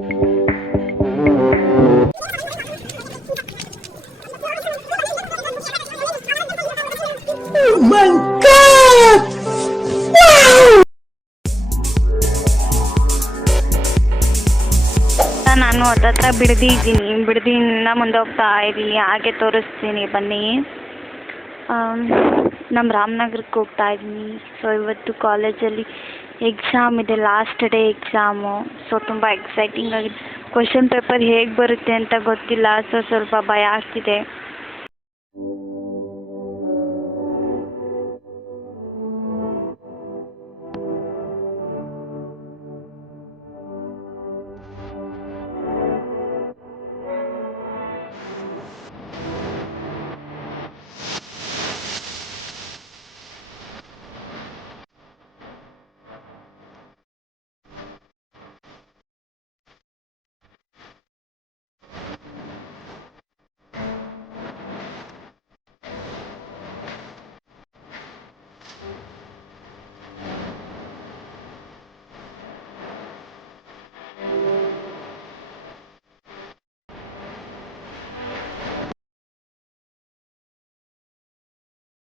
ನಾನು ಹತ್ತತ್ರ ಬಿಡದಿದ್ದೀನಿ, ಬಿಡದಿಯಿಂದ ಮುಂದೆ ಹೋಗ್ತಾ ಇದ್ದೀನಿ. ಹಾಗೆ ತೋರಿಸ್ತೀನಿ ಬನ್ನಿ. ನಮ್ಮ ರಾಮನಗರಕ್ಕೆ ಹೋಗ್ತಾ ಇದ್ದೀನಿ. ಸೊ ಇವತ್ತು ಕಾಲೇಜಲ್ಲಿ ಎಕ್ಸಾಮ್ ಇದೆ, ಲಾಸ್ಟ್ ಡೇ ಎಕ್ಸಾಮು. ಸೊ ತುಂಬ ಎಕ್ಸೈಟಿಂಗ್ ಆಗಿದೆ. ಕ್ವಶನ್ ಪೇಪರ್ ಹೇಗೆ ಬರುತ್ತೆ ಅಂತ ಗೊತ್ತಿಲ್ಲ. ಸೊ ಸ್ವಲ್ಪ ಭಯ ಆಗ್ತಿದೆ.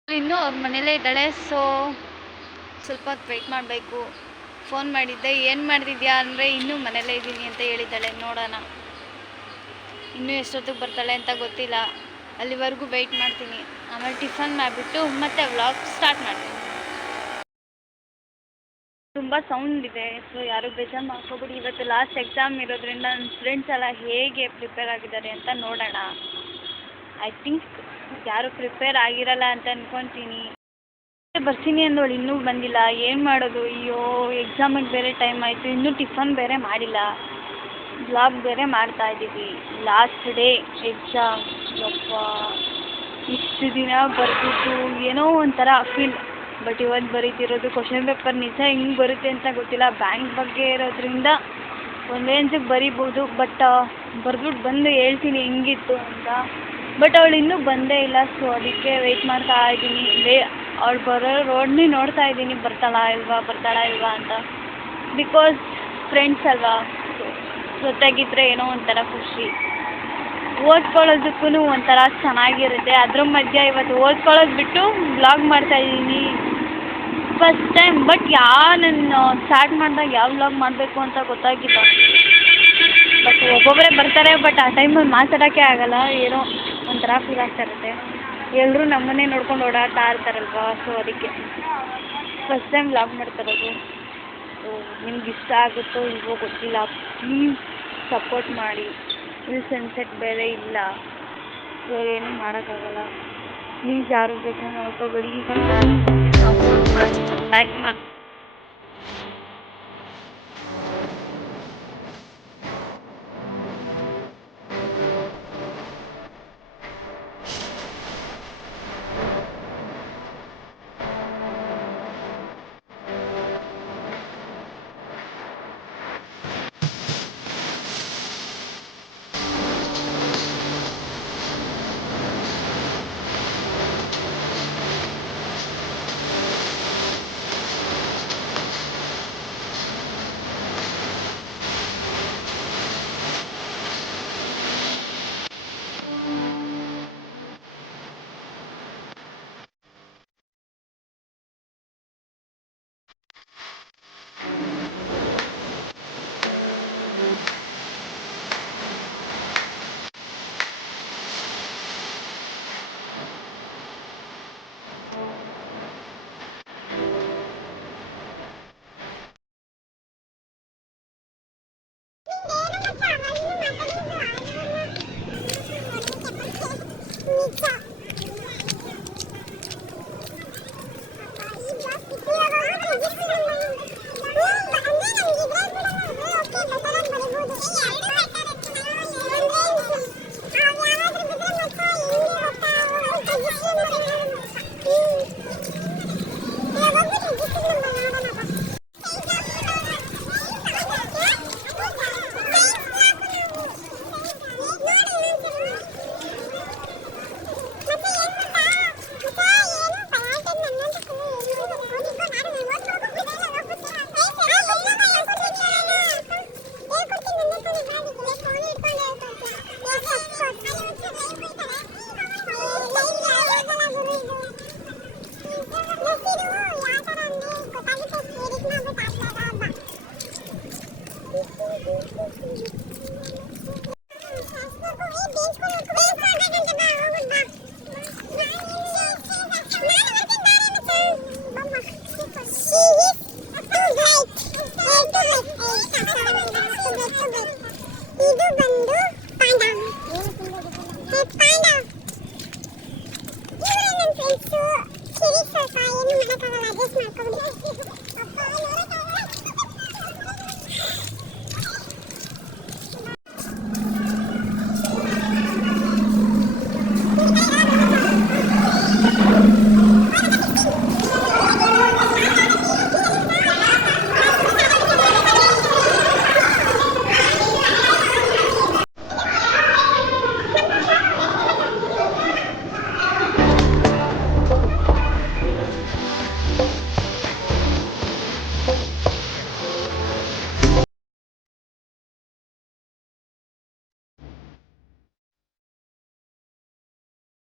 ಇನ್ನೂ ಅವ್ರ ಮನೇಲೇ ಇದ್ದಾಳೆ. ಸೊ ಸ್ವಲ್ಪ ಹೊತ್ತು ವೆಯ್ಟ್ ಮಾಡಬೇಕು. ಫೋನ್ ಮಾಡಿದ್ದೆ, ಏನು ಮಾಡ್ತಿದ್ಯಾ ಅಂದರೆ ಇನ್ನೂ ಮನೇಲೇ ಇದ್ದೀನಿ ಅಂತ ಹೇಳಿದ್ದಾಳೆ. ನೋಡೋಣ ಇನ್ನೂ ಎಷ್ಟೊತ್ತಿಗೆ ಬರ್ತಾಳೆ ಅಂತ ಗೊತ್ತಿಲ್ಲ. ಅಲ್ಲಿವರೆಗೂ ವೆಯ್ಟ್ ಮಾಡ್ತೀನಿ. ಆಮೇಲೆ ಟಿಫನ್ ಮಾಡಿಬಿಟ್ಟು ಮತ್ತೆ ವ್ಲಾಗ್ ಸ್ಟಾರ್ಟ್ ಮಾಡ್ತೀನಿ. ತುಂಬ ಸೌಂಡ್ ಇದೆ, ಸೊ ಯಾರು ಬೇಜಾರು ಮಾಡ್ಕೊಬಿಡಿ. ಇವತ್ತು ಲಾಸ್ಟ್ ಎಕ್ಸಾಮ್ ಇರೋದ್ರಿಂದ ನನ್ನ ಫ್ರೆಂಡ್ಸ್ ಎಲ್ಲ ಹೇಗೆ ಪ್ರಿಪೇರ್ ಆಗಿದ್ದಾರೆ ಅಂತ ನೋಡೋಣ. ಐ ಥಿಂಕ್ ಯಾರು ಪ್ರಿಪೇರ್ ಆಗಿರಲ್ಲ ಅಂತ ಅಂದ್ಕೊತೀನಿ. ಬರ್ತೀನಿ ಅಂದವಳು ಇನ್ನೂ ಬಂದಿಲ್ಲ. ಏನು ಮಾಡೋದು? ಅಯ್ಯೋ, ಎಕ್ಸಾಮಿಗೆ ಬೇರೆ ಟೈಮ್ ಆಯಿತು, ಇನ್ನೂ ಟಿಫನ್ ಬೇರೆ ಮಾಡಿಲ್ಲ, ಬ್ಲಾಗ್ ಬೇರೆ ಮಾಡ್ತಾ ಇದ್ದೀವಿ. Last day exam. ಯಪ್ಪ, ಇಷ್ಟು ದಿನ ಬರ್ತಿದ್ದು ಏನೋ ಒಂಥರ ಫೀಲ್. ಬಟ್ ಇವತ್ತು ಬರೀತಿರೋದು ಕ್ವಶನ್ ಪೇಪರ್ ನಿಜ ಹಿಂಗೆ ಬರುತ್ತೆ ಅಂತ ಗೊತ್ತಿಲ್ಲ. ಬ್ಯಾಂಕ್ ಬಗ್ಗೆ ಇರೋದ್ರಿಂದ ಒಂದು ರೇಂಜಿಗೆ ಬರಿಬೋದು. ಬಟ್ ಬರ್ಬಿಟ್ಟು ಬಂದು ಹೇಳ್ತೀನಿ ಹೆಂಗಿತ್ತು ಅಂತ. ಬಟ್ ಅವಳು ಇನ್ನೂ ಬಂದೇ ಇಲ್ಲ. ಸೊ ಅದಕ್ಕೆ ವೆಯ್ಟ್ ಮಾಡ್ತಾ ಇದ್ದೀನಿ. ಅವಳು ಬರೋ ರೋಡ್ನೇ ನೋಡ್ತಾ ಇದ್ದೀನಿ, ಬರ್ತಾಳಾ ಇಲ್ವಾ ಅಂತ. ಬಿಕಾಸ್ ಫ್ರೆಂಡ್ಸ್ ಅಲ್ವಾ, ಜೊತೆಗಿದ್ರೆ ಏನೋ ಒಂಥರ ಖುಷಿ. ಓದ್ಕೊಳ್ಳೋದಕ್ಕೂ ಒಂಥರ ಚೆನ್ನಾಗಿರುತ್ತೆ. ಅದ್ರ ಮಧ್ಯೆ ಇವತ್ತು ಓದ್ಕೊಳ್ಳೋದು ಬಿಟ್ಟು ವ್ಲಾಗ್ ಮಾಡ್ತಾಯಿದ್ದೀನಿ ಫಸ್ಟ್ ಟೈಮ್. ಬಟ್ ನಾನು ಸ್ಟಾರ್ಟ್ ಮಾಡಿದಾಗ ಯಾವ ವ್ಲಾಗ್ ಮಾಡಬೇಕು ಅಂತ ಗೊತ್ತಾಗಿಲ್ಲ. ಬಟ್ ಒಬ್ಬೊಬ್ಬರೇ ಬರ್ತಾರೆ, ಬಟ್ ಆ ಟೈಮಲ್ಲಿ ಮಾತಾಡೋಕ್ಕೆ ಆಗೋಲ್ಲ. ಏನೋ ಒಂಥರ ಫೀಲ್ ಆಗ್ತಾ ಇರುತ್ತೆ. ಎಲ್ಲರೂ ನಮ್ಮನ್ನೇ ನೋಡ್ಕೊಂಡು ಓಡಾಡ್ತಾ ಇರ್ತಾರಲ್ವ. ಸೊ ಅದಕ್ಕೆ ಫಸ್ಟ್ ಟೈಮ್ ವ್ಲಾಗ್ ಮಾಡ್ತಾಯಿರೋದು. ಸೊ ನಿಮ್ಗೆ ಇಷ್ಟ ಆಗುತ್ತೋ ಇಲ್ವೋ ಗೊತ್ತಿಲ್ಲ. ಪ್ಲೀಸ್ ಸಪೋರ್ಟ್ ಮಾಡಿ. ಇಲ್ಲಿ ಸನ್ಸೆಟ್ ಬೇರೆ ಇಲ್ಲ, ಸೊ ಏನೂ ಮಾಡೋಕ್ಕಾಗಲ್ಲ. ಪ್ಲೀಸ್ ಯಾರು ಬೇಕು ನೋಡ್ಕೊಬೇಡಿ. ಲೈಕ್ ಮಾಡಿ.